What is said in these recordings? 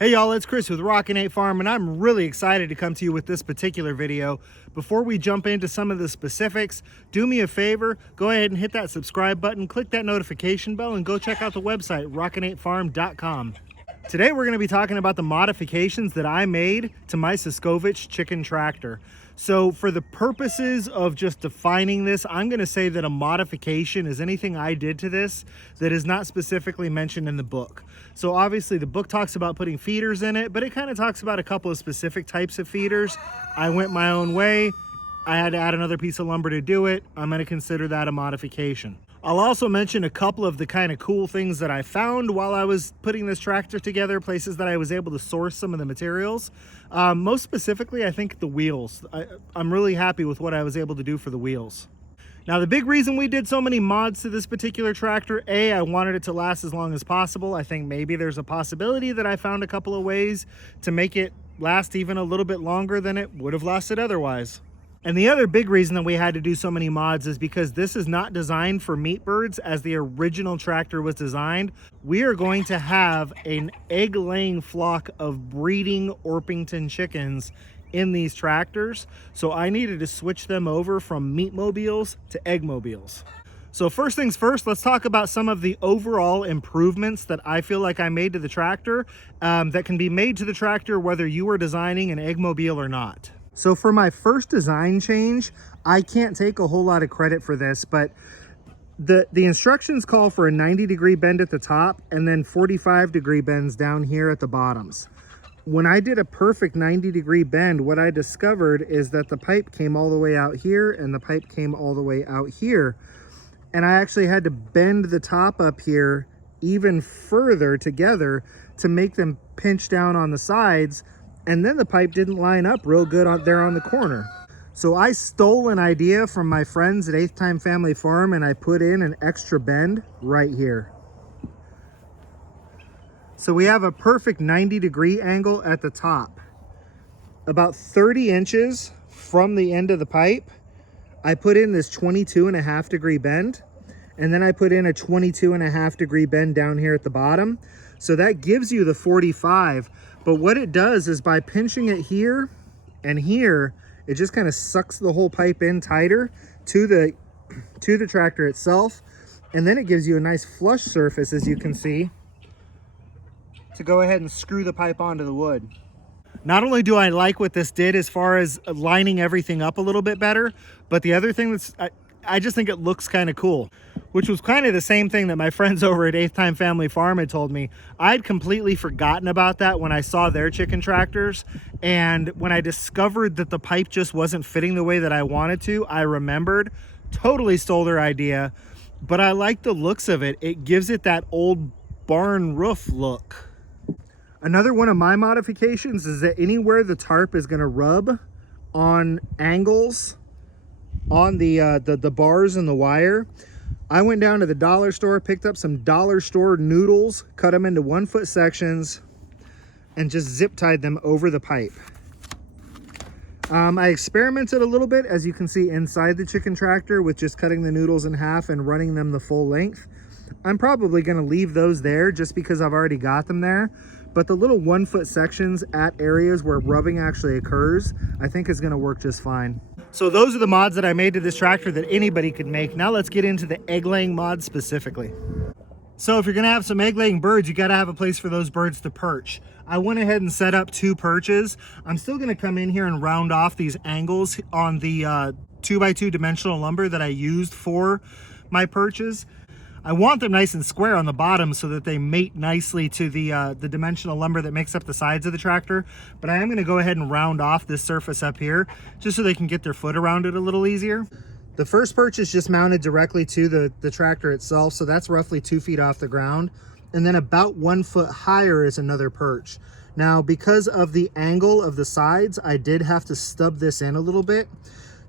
Hey y'all, it's Chris with Rockin Farm, and I'm really excited to come to you with this particular video. Before we jump into some of the specifics, do me a favor, go ahead and hit that subscribe button, click that notification bell, and go check out the website, rockin8farm.com. Today we're going to be talking about the modifications that I made to my Suscovich chicken tractor. So for the purposes of just defining this, I'm going to say that a modification is anything I did to this that is not specifically mentioned in the book. So obviously the book talks about putting feeders in it, but it kind of talks about a couple of specific types of feeders. I went my own way. I had to add another piece of lumber to do it. I'm going to consider that a modification. I'll also mention a couple of the kind of cool things that I found while I was putting this tractor together, places that I was able to source some of the materials. Most specifically, I think the wheels. I'm really happy with what I was able to do for the wheels. Now, the big reason we did so many mods to this particular tractor, I wanted it to last as long as possible. I think maybe there's a possibility that I found a couple of ways to make it last even a little bit longer than it would have lasted otherwise. And the other big reason that we had to do so many mods is because this is not designed for meat birds as the original tractor was designed. We are going to have an egg-laying flock of breeding Orpington chickens in these tractors. So I needed to switch them over from meat mobiles to egg mobiles. So first things first, let's talk about some of the overall improvements that I feel like I made to the tractor that can be made to the tractor whether you are designing an egg mobile or not. So for my first design change, I can't take a whole lot of credit for this, but the instructions call for a 90-degree bend at the top and then 45-degree bends down here at the bottoms. When I did a perfect 90-degree bend, what I discovered is that the pipe came all the way out here and the pipe came all the way out here. And I actually had to bend the top up here even further together to make them pinch down on the sides. And then the pipe didn't line up real good there on the corner. So I stole an idea from my friends at 8th Time Family Farm and I put in an extra bend right here. So we have a perfect 90-degree angle at the top. About 30 inches from the end of the pipe, I put in this 22.5-degree bend. And then I put in a 22.5-degree bend down here at the bottom. So that gives you the 45. But what it does is by pinching it here and here, it just kind of sucks the whole pipe in tighter to the tractor itself. And then it gives you a nice flush surface, as you can see, to go ahead and screw the pipe onto the wood. Not only do I like what this did as far as lining everything up a little bit better, but the other thing I just think it looks kind of cool, which was kind of the same thing that my friends over at 8th Time Family Farm had told me. I'd completely forgotten about that when I saw their chicken tractors. And when I discovered that the pipe just wasn't fitting the way that I wanted to, I remembered, totally stole their idea, but I like the looks of it. It gives it that old barn roof look. Another one of my modifications is that anywhere the tarp is going to rub on angles on the bars and the wire, I went down to the dollar store, picked up some dollar store noodles, cut them into 1-foot sections, and just zip tied them over the pipe. I experimented a little bit, as you can see inside the chicken tractor, with just cutting the noodles in half and running them the full length. I'm probably going to leave those there just because I've already got them there. But the little 1-foot sections at areas where rubbing actually occurs, I think is going to work just fine. So those are the mods that I made to this tractor that anybody could make. Now let's get into the egg-laying mod specifically. So if you're going to have some egg-laying birds, you got to have a place for those birds to perch. I went ahead and set up 2 perches. I'm still going to come in here and round off these angles on the 2x2 dimensional lumber that I used for my perches. I want them nice and square on the bottom so that they mate nicely to the dimensional lumber that makes up the sides of the tractor. But I am going to go ahead and round off this surface up here just so they can get their foot around it a little easier. The first perch is just mounted directly to the tractor itself, so that's roughly 2 feet off the ground. And then about 1 foot higher is another perch. Now, because of the angle of the sides, I did have to stub this in a little bit.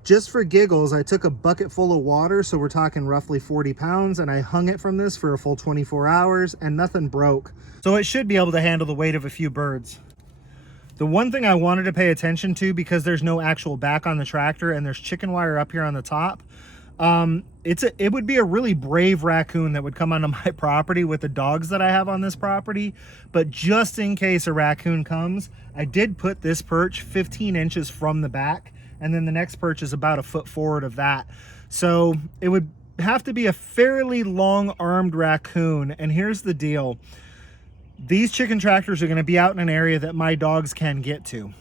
Just for giggles, I took a bucket full of water, so we're talking roughly 40 pounds, and I hung it from this for a full 24 hours, and nothing broke. So it should be able to handle the weight of a few birds. The one thing I wanted to pay attention to, because there's no actual back on the tractor and there's chicken wire up here on the top, It would be a really brave raccoon that would come onto my property with the dogs that I have on this property. But just in case a raccoon comes, I did put this perch 15 inches from the back, and then the next perch is about a foot forward of that. So it would have to be a fairly long-armed raccoon. And here's the deal. These chicken tractors are going to be out in an area that my dogs can get to.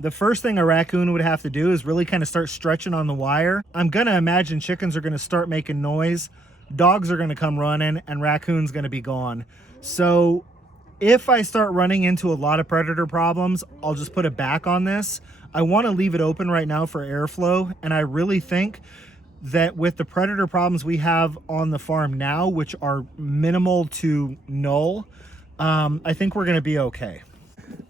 The first thing a raccoon would have to do is really kind of start stretching on the wire. I'm going to imagine chickens are going to start making noise, dogs are going to come running, and raccoon's going to be gone. So if I start running into a lot of predator problems, I'll just put it back on this. I want to leave it open right now for airflow, and I really think that with the predator problems we have on the farm now, which are minimal to null, I think we're going to be okay.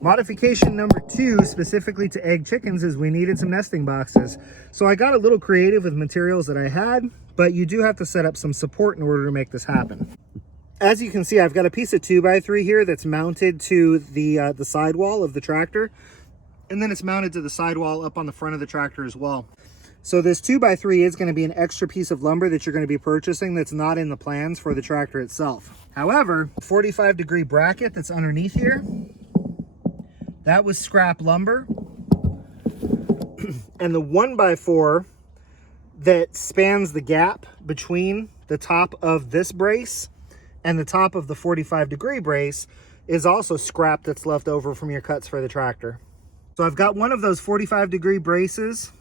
Modification number 2, specifically to egg chickens, is we needed some nesting boxes. So I got a little creative with materials that I had, but you do have to set up some support in order to make this happen. As you can see, I've got a piece of 2x3 here that's mounted to the sidewall of the tractor, and then it's mounted to the sidewall up on the front of the tractor as well. So this 2x3 is going to be an extra piece of lumber that you're going to be purchasing that's not in the plans for the tractor itself. However, 45-degree bracket that's underneath here, that was scrap lumber. And the 1x4 that spans the gap between the top of this brace and the top of the 45-degree brace is also scrap that's left over from your cuts for the tractor. So I've got one of those 45-degree braces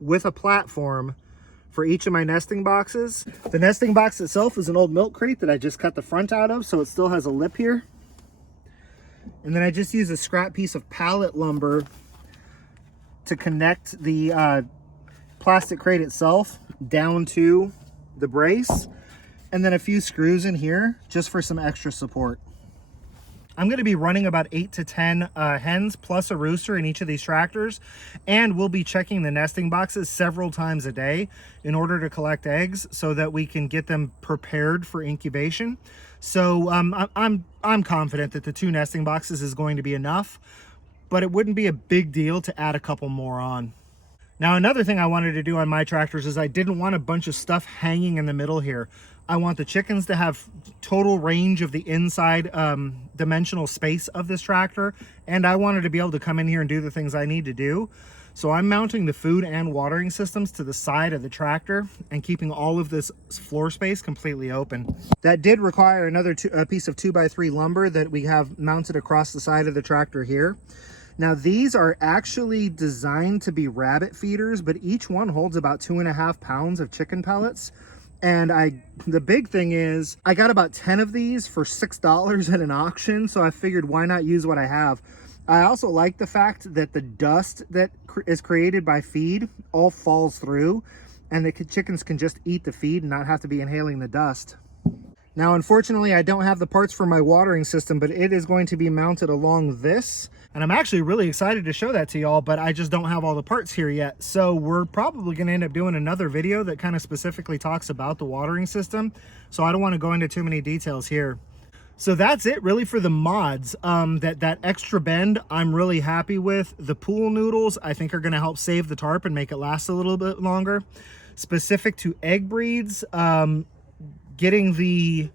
with a platform for each of my nesting boxes. The nesting box itself is an old milk crate that I just cut the front out of, so it still has a lip here. And then I just use a scrap piece of pallet lumber to connect the plastic crate itself down to the brace, and then a few screws in here just for some extra support. I'm going to be running about 8 to 10 hens plus a rooster in each of these tractors, and we'll be checking the nesting boxes several times a day in order to collect eggs so that we can get them prepared for incubation. So I'm confident that the 2 nesting boxes is going to be enough, but it wouldn't be a big deal to add a couple more on. Now, another thing I wanted to do on my tractors is I didn't want a bunch of stuff hanging in the middle here. I want the chickens to have total range of the inside dimensional space of this tractor, and I wanted to be able to come in here and do the things I need to do. So I'm mounting the food and watering systems to the side of the tractor and keeping all of this floor space completely open. That did require another piece of 2x3 lumber that we have mounted across the side of the tractor here. Now, these are actually designed to be rabbit feeders, but each one holds about 2.5 pounds of chicken pellets. And the big thing is I got about 10 of these for $6 at an auction, so I figured why not use what I have. I also like the fact that the dust that is created by feed all falls through, and the chickens can just eat the feed and not have to be inhaling the dust. Now, unfortunately, I don't have the parts for my watering system, but it is going to be mounted along this. And I'm actually really excited to show that to y'all, but I just don't have all the parts here yet. So we're probably going to end up doing another video that kind of specifically talks about the watering system. So I don't want to go into too many details here. So that's it really for the mods. That extra bend I'm really happy with. The pool noodles I think are going to help save the tarp and make it last a little bit longer. Specific to egg breeds, getting the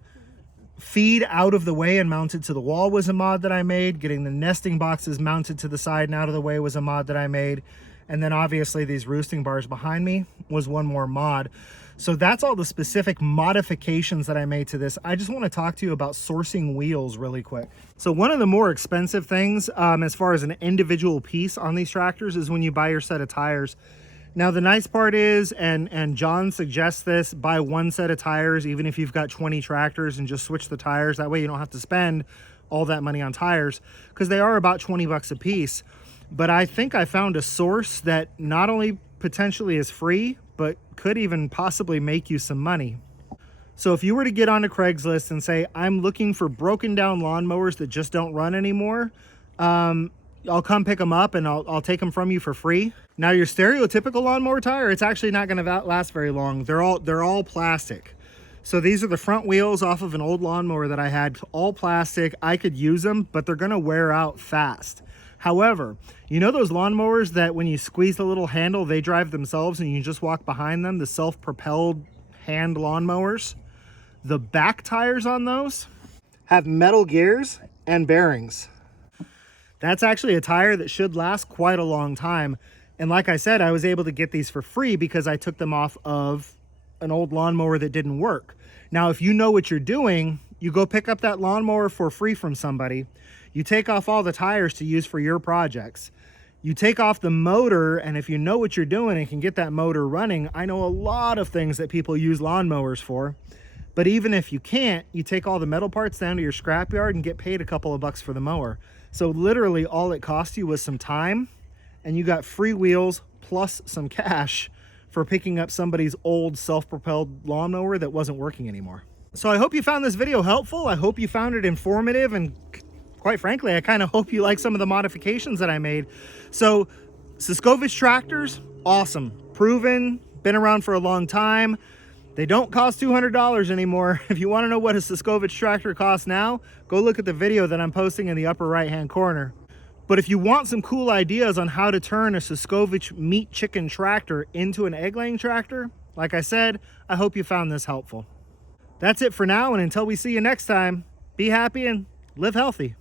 feed out of the way and mounted to the wall was a mod that I made. Getting the nesting boxes mounted to the side and out of the way was a mod that I made. And then obviously these roosting bars behind me was one more mod. So that's all the specific modifications that I made to this. I just want to talk to you about sourcing wheels really quick. So one of the more expensive things as far as an individual piece on these tractors is when you buy your set of tires. Now, the nice part is, and John suggests this, buy one set of tires, even if you've got 20 tractors, and just switch the tires. That way you don't have to spend all that money on tires, because they are about 20 bucks a piece. But I think I found a source that not only potentially is free, but could even possibly make you some money. So if you were to get onto Craigslist and say, I'm looking for broken down lawnmowers that just don't run anymore, I'll come pick them up and I'll take them from you for free. Now, your stereotypical lawnmower tire, it's actually not going to last very long. They're all plastic. So these are the front wheels off of an old lawnmower that I had, all plastic. I could use them, but they're going to wear out fast. However, you know those lawnmowers that when you squeeze the little handle, they drive themselves and you just walk behind them, the self-propelled hand lawnmowers? The back tires on those have metal gears and bearings. That's actually a tire that should last quite a long time. And like I said, I was able to get these for free because I took them off of an old lawnmower that didn't work. Now, if you know what you're doing, you go pick up that lawnmower for free from somebody. You take off all the tires to use for your projects. You take off the motor, and if you know what you're doing and can get that motor running, I know a lot of things that people use lawnmowers for. But even if you can't, you take all the metal parts down to your scrapyard and get paid a couple of bucks for the mower. So literally all it cost you was some time, and you got free wheels plus some cash for picking up somebody's old self-propelled lawnmower that wasn't working anymore. So I hope you found this video helpful. I hope you found it informative, and quite frankly, I kind of hope you like some of the modifications that I made. So Suscovich Tractors, awesome, proven, been around for a long time. They don't cost $200 anymore. If you want to know what a Suscovich tractor costs now, go look at the video that I'm posting in the upper right-hand corner. But if you want some cool ideas on how to turn a Suscovich meat chicken tractor into an egg-laying tractor, like I said, I hope you found this helpful. That's it for now, and until we see you next time, be happy and live healthy.